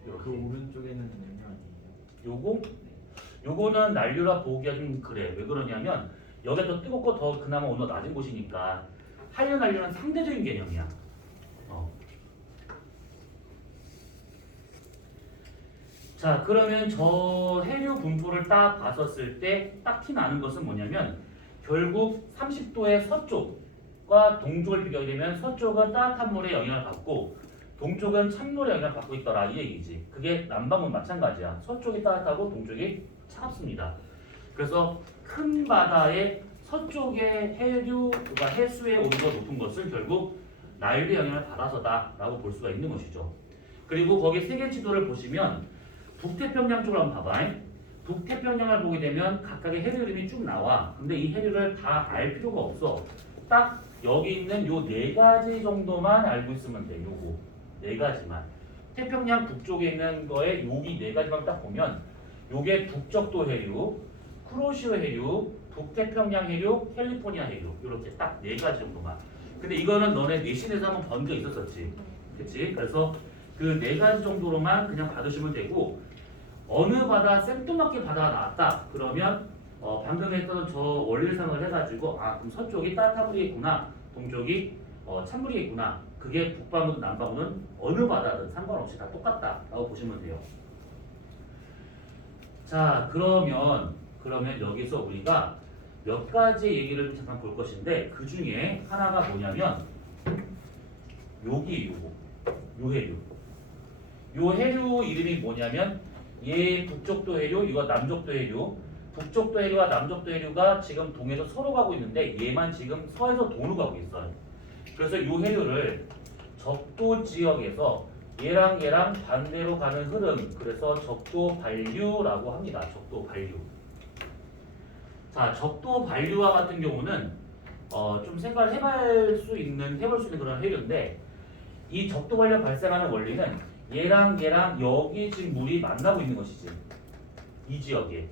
그 요렇게. 오른쪽에는 냉면 아니에요? 요거는 난류라 보기가 좀 그래. 왜 그러냐면 여기가 더 뜨겁고 더 그나마 온도가 낮은 곳이니까 한류, 난류는 상대적인 개념이야. 자 그러면 저 해류 분포를 딱 봤었을 때 딱 티 나는 것은 뭐냐면 결국 30도의 서쪽과 동쪽을 비교하게 되면 서쪽은 따뜻한 물의 영향을 받고 동쪽은 찬물의 영향을 받고 있더라 이 얘기지. 그게 남방은 마찬가지야. 서쪽이 따뜻하고 동쪽이 차갑습니다. 그래서 큰 바다의 서쪽의 해류, 그러니까 해수의 온도가 높은 것은 결국 나일의 영향을 받아서다라고 볼 수가 있는 것이죠. 그리고 거기 세계 지도를 보시면 북태평양 쪽을 한번 봐봐. 북태평양을 보게 되면 각각의 해류 이름이 쭉 나와. 근데 이 해류를 다 알 필요가 없어. 딱 여기 있는 요 4가지 정도만 알고 있으면 돼. 요거 4가지만. 태평양 북쪽에 있는 거에 여기 4가지만 딱 보면 요게 북적도 해류, 쿠로시오 해류, 북태평양 해류, 캘리포니아 해류 이렇게 딱 4가지 정도만. 근데 이거는 너네 내신에서 한번 본 적 있었었지. 그치? 그래서 그 4가지 정도로만 그냥 받으시면 되고 어느 바다 생뚱맞게 바다가 나왔다 그러면 방금 했던 저 원리를 생각을 해가지고 그럼 서쪽이 따뜻한 물이겠구나 동쪽이 찬물이겠구나 그게 북반구든 남반구는 어느 바다든 상관없이 다 똑같다라고 보시면 돼요. 자 그러면 여기서 우리가 몇 가지 얘기를 좀 잠깐 볼 것인데 그 중에 하나가 뭐냐면 여기 요 해류 요 해류 이름이 뭐냐면 얘 북쪽도 해류, 이거 남쪽도 해류. 북쪽도 해류와 남쪽도 해류가 지금 동에서 서로 가고 있는데 얘만 지금 서에서 동으로 가고 있어요. 그래서 이 해류를 적도 지역에서 얘랑 반대로 가는 흐름, 그래서 적도 반류라고 합니다. 적도 반류. 자, 적도 반류와 같은 경우는 좀 생각을 해볼 수 있는 그런 해류인데, 이 적도 반류 발생하는 원리는 얘랑 여기 지금 물이 만나고 있는 것이지, 이 지역에.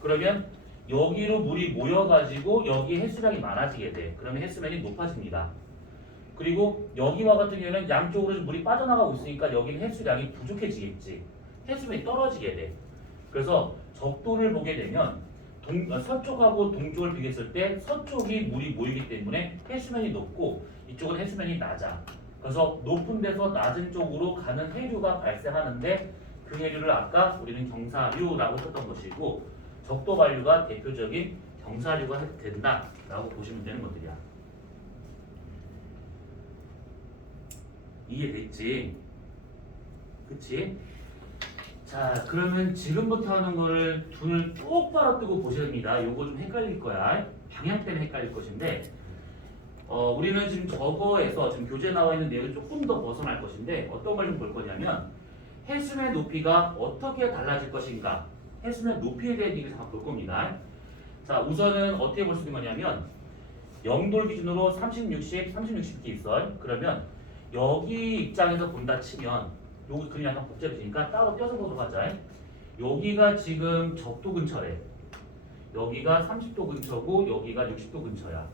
그러면 여기로 물이 모여가지고 여기 해수량이 많아지게 돼. 그러면 해수면이 높아집니다. 그리고 여기와 같은 경우는 양쪽으로 좀 물이 빠져나가고 있으니까 여기는 해수량이 부족해지겠지. 해수면이 떨어지게 돼. 그래서 적도를 보게 되면 서쪽하고 동쪽을 비교했을 때 서쪽이 물이 모이기 때문에 해수면이 높고 이쪽은 해수면이 낮아. 그래서 높은 데서 낮은 쪽으로 가는 해류가 발생하는데, 그 해류를 아까 우리는 경사류라고 썼던 것이고, 적도 반류가 대표적인 경사류가 된다라고 보시면 되는 것들이야. 이해됐지? 그치? 자, 그러면 지금부터 하는 거를 눈을 똑바로 뜨고 보셔야 됩니다. 요거 좀 헷갈릴 거야. 방향 때문에 헷갈릴 것인데, 우리는 지금 저거에서 지금 교재에 나와 있는 내용을 조금 더 벗어날 것인데, 어떤 걸 좀 볼 거냐면 해수면 높이가 어떻게 달라질 것인가, 해수면 높이에 대한 얘기를 잠깐 볼 겁니다. 자, 우선은 어떻게 볼 수 있는 거냐면, 영돌 기준으로 30, 60 이렇게 있어. 그러면 여기 입장에서 본다 치면, 여기 그림이 약간 복잡해지니까 따로 떼서 보도록 하자. 여기가 지금 적도 근처래. 여기가 30도 근처고 여기가 60도 근처야.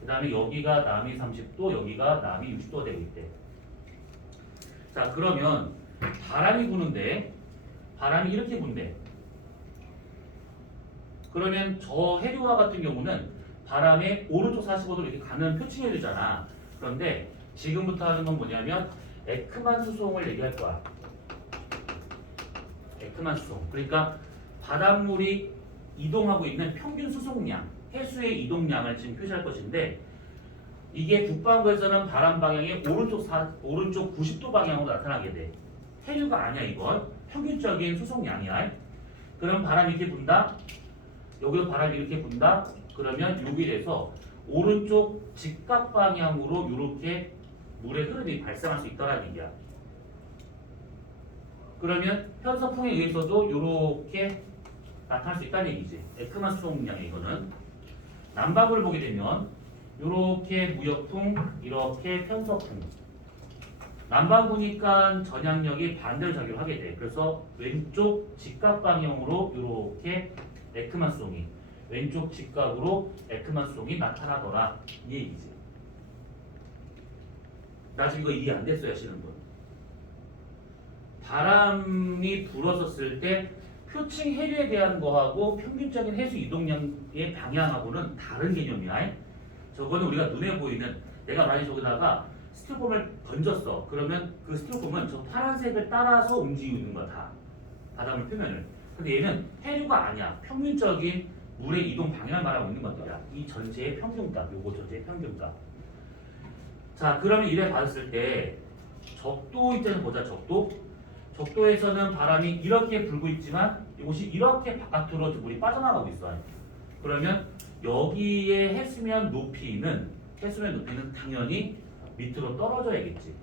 그 다음에 여기가 남이 30도, 여기가 남이 60도가 되고 있대. 자, 그러면 바람이 부는데, 바람이 이렇게 분대. 그러면 저 해류와 같은 경우는 바람의 오른쪽 45도로 이렇게 가는 표층 해류잖아. 그런데 지금부터 하는 건 뭐냐면 에크만 수송을 얘기할 거야. 에크만 수송. 그러니까 바닷물이 이동하고 있는 평균 수송량, 해수의 이동량을 지금 표시할 것인데, 이게 북반구에서는 바람 방향이 오른쪽 90도 방향으로 나타나게 돼. 해류가 아니야 이건. 평균적인 수송량이야. 그럼 바람이 이렇게 분다. 여기도 바람이 이렇게 분다. 그러면 여기 돼서 오른쪽 직각 방향으로 이렇게 물의 흐름이 발생할 수 있다는 얘기야. 그러면 편서풍에 의해서도 이렇게 나타날 수 있다는 얘기지. 에크만 수송량이 이거는. 남반구를 보게 되면 이렇게 무역풍, 이렇게 편서풍. 남반구니까 전향력이 반대로 작용하게 돼. 그래서 왼쪽 직각 방향으로 이렇게 에크만 수송이, 왼쪽 직각으로 에크만 수송이 나타나더라. 이 얘기지. 나 지금 이거 이해 안 됐어요, 하시는 분. 바람이 불어섰을 때 표층 해류에 대한 거하고 평균적인 해수 이동량의 방향하고는 다른 개념이야. 저거는 우리가 눈에 보이는, 내가 만약에 저기다가 스티로폼을 던졌어. 그러면 그 스티로폼은 저 파란색을 따라서 움직이고 있는 거야, 다. 바닷물 표면을. 근데 얘는 해류가 아니야. 평균적인 물의 이동 방향을 말하고 있는 것들이야. 이 전체의 평균값, 요거 전체의 평균값. 자, 그러면 이래 봤을 때 적도 입장에서 보자. 적도에서는 바람이 이렇게 불고 있지만 이곳이 이렇게 바깥으로 물이 빠져나가고 있어요. 그러면 여기에 해수면 높이는 당연히 밑으로 떨어져야겠지.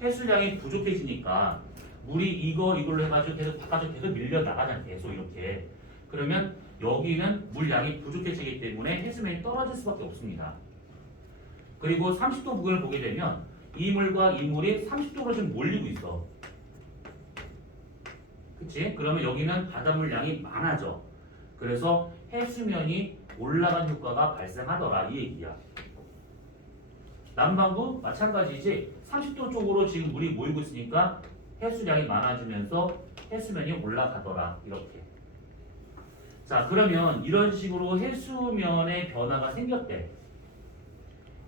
해수량이 부족해지니까 물이 이걸로 해가지고 계속 바깥으로 계속 밀려 나가잖아. 계속 이렇게. 그러면 여기는 물량이 부족해지기 때문에 해수면이 떨어질 수밖에 없습니다. 그리고 30도 부근을 보게 되면 이 물과 이 물이 30도로 좀 몰리고 있어. 그치? 그러면 여기는 바닷물량이 많아져. 그래서 해수면이 올라간 효과가 발생하더라. 이 얘기야. 남반구 마찬가지지. 30도 쪽으로 지금 물이 모이고 있으니까 해수량이 많아지면서 해수면이 올라가더라. 이렇게. 자, 그러면 이런 식으로 해수면의 변화가 생겼대.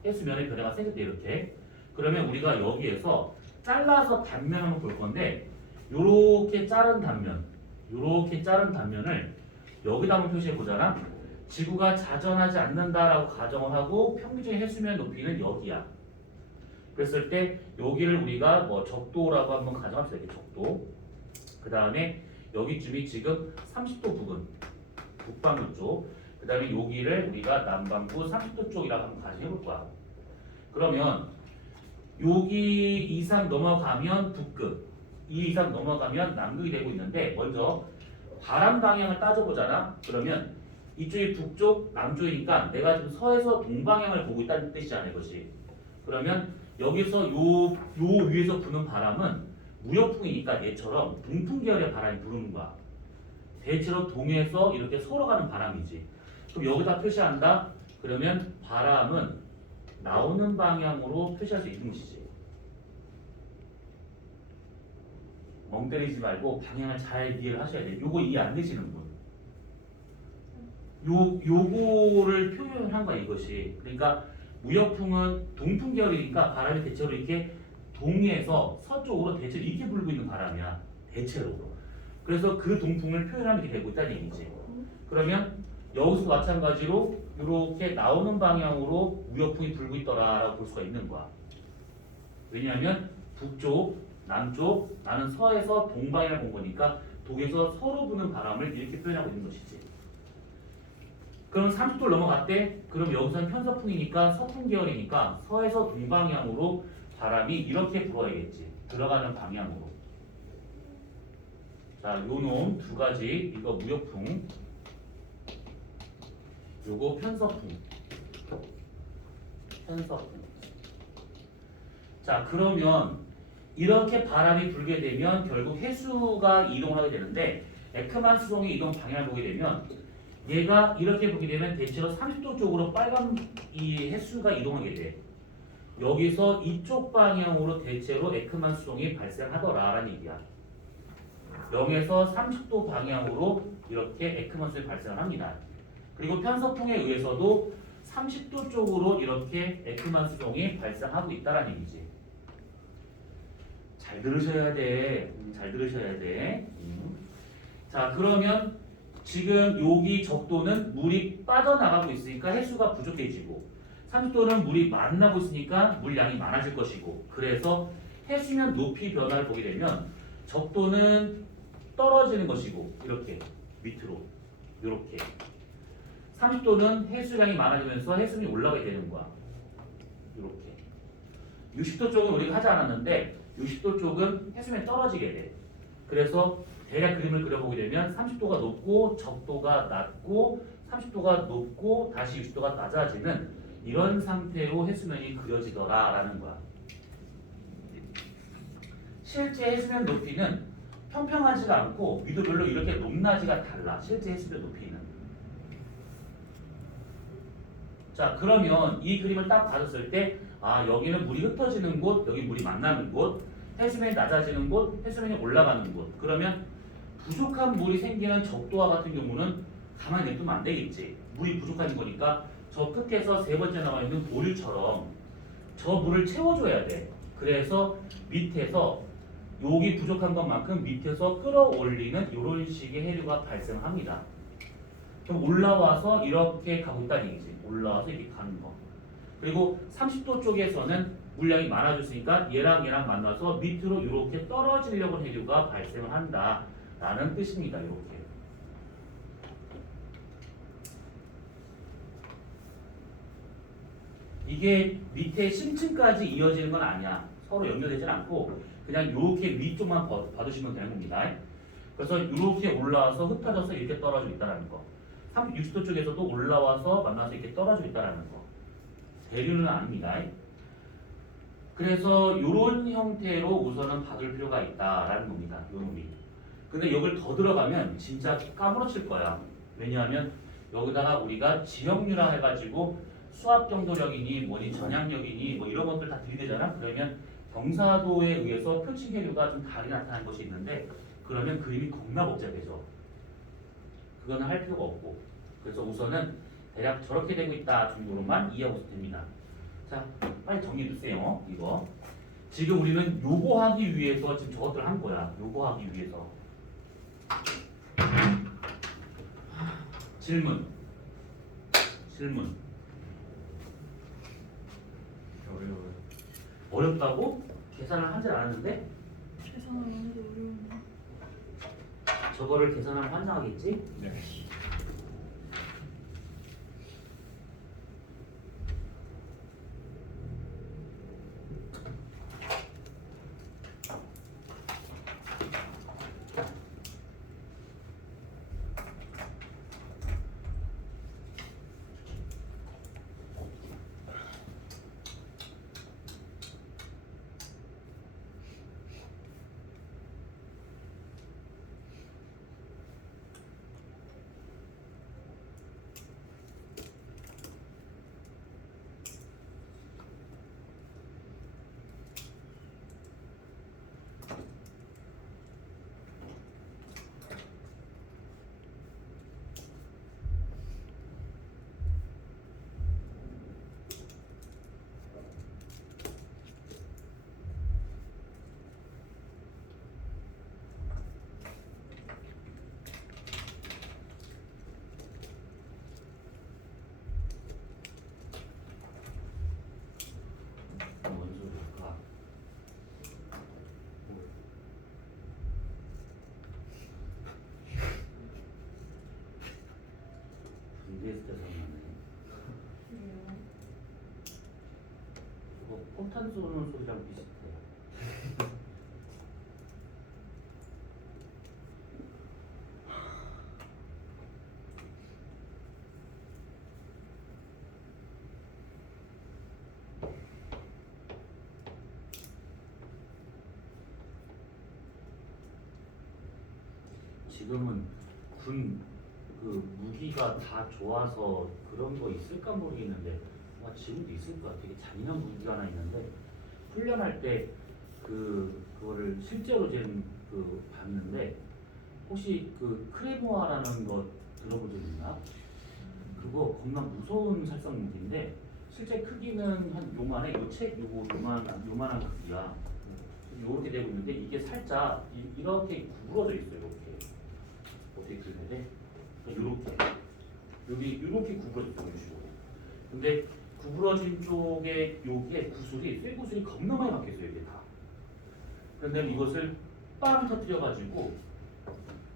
이렇게. 그러면 우리가 여기에서 잘라서 단면 한번 볼 건데, 요렇게 자른 단면을 여기다 한번 표시해 보잖아. 지구가 자전하지 않는다라고 가정을 하고 평균적인 해수면 높이는 여기야. 그랬을 때 여기를 우리가 뭐 적도라고 한번 가정합시다. 이렇게 적도. 그 다음에 여기쯤이 지금 30도 부근, 북반구 쪽. 그 다음에 여기를 우리가 남반구 30도 쪽이라고 한번 가정해 볼 거야. 그러면 여기 이상 넘어가면 북극, 이 이상 넘어가면 남극이 되고 있는데 먼저 바람 방향을 따져보잖아. 그러면 이쪽이 북쪽, 남쪽이니까 내가 지금 서에서 동방향을 보고 있다는 뜻이잖아 이것이. 그러면 여기서 요 위에서 부는 바람은 무역풍이니까 얘처럼 동풍 계열의 바람이 부르는 거야. 대체로 동에서 이렇게 서로 가는 바람이지. 그럼 여기다 표시한다? 그러면 바람은 나오는 방향으로 표시할 수 있는 것이지. 멍 때리지 말고 방향을 잘 이해를 하셔야 돼. 요거 이해 안 되시는 분. 요거를 표현한 거야 이것이. 그러니까 무역풍은 동풍 계열이니까 바람이 대체로 이렇게 동에서 서쪽으로 대체로 이렇게 불고 있는 바람이야. 대체로. 그래서 그 동풍을 표현하면 이렇게 되고 있다는 얘기지. 그러면 여기서 마찬가지로 이렇게 나오는 방향으로 무역풍이 불고 있더라라고 볼 수가 있는 거야. 왜냐하면 북쪽, 남쪽, 나는 서에서 동방향을 본 거니까 동에서 서로 부는 바람을 이렇게 표현하고 있는 것이지. 그럼 30도를 넘어갔대? 그럼 여기서는 편서풍이니까 서풍 계열이니까 서에서 동방향으로 바람이 이렇게 불어야겠지. 들어가는 방향으로. 자, 요 놈 두 가지. 이거 무역풍. 요거 편서풍. 편서풍. 자, 그러면 이렇게 바람이 불게 되면 결국 해수가 이동하게 되는데 에크만 수송의 이동 방향을 보게 되면 얘가 이렇게 보게 되면 대체로 30도 쪽으로 빨간 이 해수가 이동하게 돼. 여기서 이쪽 방향으로 대체로 에크만 수송이 발생하더라라는 얘기야. 0에서 30도 방향으로 이렇게 에크만 수송이 발생합니다. 그리고 편서풍에 의해서도 30도 쪽으로 이렇게 에크만 수송이 발생하고 있다라는 얘기지. 잘 들으셔야 돼. 잘 들으셔야 돼. 자, 그러면 지금 여기 적도는 물이 빠져나가고 있으니까 해수가 부족해지고 30도는 물이 만나고 있으니까 물량이 많아질 것이고 그래서 해수면 높이 변화를 보게 되면 적도는 떨어지는 것이고 이렇게 밑으로 이렇게 30도는 해수량이 많아지면서 해수면이 올라가게 되는 거야. 이렇게 60도 쪽은 우리가 하지 않았는데 60도 쪽은 해수면이 떨어지게 돼. 그래서 대략 그림을 그려보게 되면 30도가 높고 적도가 낮고 30도가 높고 다시 60도가 낮아지는 이런 상태로 해수면이 그려지더라라는 거야. 실제 해수면 높이는 평평하지가 않고 위도별로 이렇게 높낮이가 달라. 실제 해수면 높이는. 자, 그러면 이 그림을 딱 봐줬을 때 아, 여기는 물이 흩어지는 곳, 여기 물이 만나는 곳, 해수면이 낮아지는 곳, 해수면이 올라가는 곳. 그러면 부족한 물이 생기는 적도와 같은 경우는 가만히 냅두면 안 되겠지. 물이 부족한 거니까 저 끝에서 세 번째 나와 있는 보류처럼 저 물을 채워줘야 돼. 그래서 밑에서 여기 부족한 것만큼 밑에서 끌어올리는 이런 식의 해류가 발생합니다. 그럼 올라와서 이렇게 가고 있다는 얘기지. 올라와서 이렇게 가는 거. 그리고 30도 쪽에서는 물량이 많아졌으니까 얘랑 만나서 밑으로 이렇게 떨어지려고 하는 해류가 발생을 한다. 라는 뜻입니다. 이렇게. 이게 밑에 심층까지 이어지는 건 아니야. 서로 연결되진 않고 그냥 이렇게 위쪽만 봐두시면 되는 겁니다. 그래서 이렇게 올라와서 흩어져서 이렇게 떨어지고 있다는 거. 60도 쪽에서도 올라와서 만나서 이렇게 떨어지고 있다는 거. 대류는 아닙니다. 그래서 이런 형태로 우선은 봐둘 필요가 있다라는 겁니다. 요 놈이. 근데 여기를 더 들어가면 진짜 까무러칠 거야. 왜냐하면 여기다가 우리가 지역류라 해가지고 수압 정도력이니 뭐니 전향력이니 뭐 이런 것들 다 들이대잖아. 그러면 경사도에 의해서 표층 해류가 좀 다르게 나타나는 것이 있는데 그러면 그림이 겁나 복잡해져. 그거는 할 필요가 없고. 그래서 우선은 대략 저렇게 되고 있다 정도로만 이해하고 됩니다. 자, 빨리 정리해 주세요. 이거 지금 우리는 요거 하기 위해서 지금 저것들 한 거야. 요거 하기 위해서. 질문. 어려워요. 어렵다고? 계산을 하지 않았는데? 계산을 하는데 어려운데. 저거를 계산하면 환장하겠지? 네. 뭔 소리일까? 분리했을 때 생각나네. 그거 폭탄 쏘는 소리랑 비슷해. 지금은 군 그 무기가 다 좋아서 그런 거 있을까 모르겠는데 지금도 있을 거야. 되게 잔인한 무기가 하나 있는데 훈련할 때 그거를 실제로 지금 봤는데 혹시 그 크레모아라는 거 들어본 적 있나? 그거 겁나 무서운 살상 무기인데 실제 크기는 한 요만해. 요거 요만한 크기야. 요렇게 되고 있는데 이게 살짝 이렇게 구부러져 있어요. 이렇게 어떻게 그려야 돼? 요렇게 여기 이렇게 구부러졌어. 이런 식으로. 근데 구부러진 쪽에 요게 구슬이 쇠구슬이 겁나 많이 박혀 있어요. 이게 다. 그런데 이것을 빵 터뜨려 가지고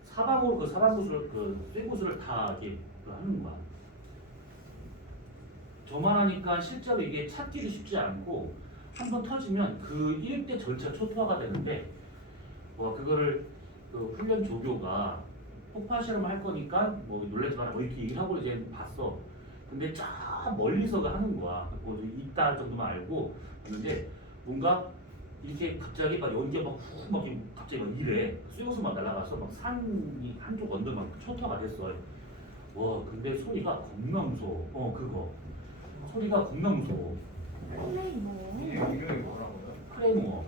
사방으로 그 사방구슬 그 쇠구슬을 다 이렇게 하는 거야. 저만 하니까 실제로 이게 찾기도 쉽지 않고 한 번 터지면 그 일대 전체가 초토화가 되는데 그거를 그 훈련 조교가 폭파 실험을 할 거니까 뭐 놀라지 마라 뭐 이렇게 얘기를 하고 이제 봤어. 근데 저 멀리서가 하는 거야. 뭐 있다 정도만 알고 있는데 뭔가 이렇게 갑자기 막 연기가 막 갑자기 막 이래 쇠구슬 막 날아가서 막 산이 한쪽 언덕 막 초토화가 됐어. 와 근데 소리가 겁나 무서워. 그거 소리가 겁나 무서워. 클레이모. 이게 이름이 뭐라고요? 크레모어.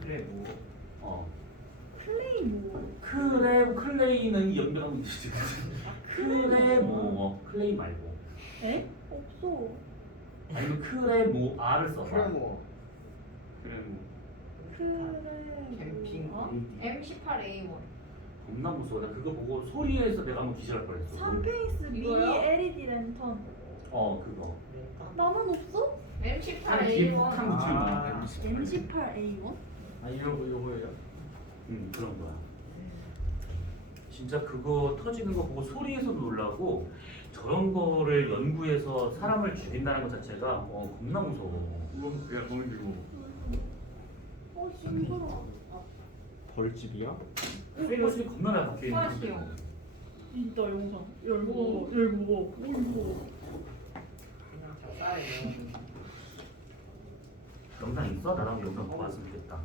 그래 뭐. 클레이모. 클레이는 연병하고 있지. 크레모어. 클레이 말고. 에? 없어. 아니면 크레모아를 써봐. 그래 뭐. 그래 뭐 클레이모. 캠핑. 어? M18A1. 겁나 무서워. 나 그거 보고 소리에서 내가 한번 기절할 뻔했어. 삼페이스 미니 이거요? LED 랜턴. 그거. 나만 없어? 뒤에 M18A1. 폭탄 붙이는 거야. M18A1? 아 요거예요? 그런 거야. 진짜 그거 터지는 거 보고 소리에서 놀라고 저런 거를 연구해서 사람을 죽인다는 것 자체가 겁나 무서워. 야 거기 이거 진짜. 벌집이야? 쇠구슬이 겁나 많이 박혀 있는 화시요. 거. 있다 영상. 열고 열고 이거. 그냥 작사해요. 영상 있어? 나랑 영상 보고 왔으면 좋겠다.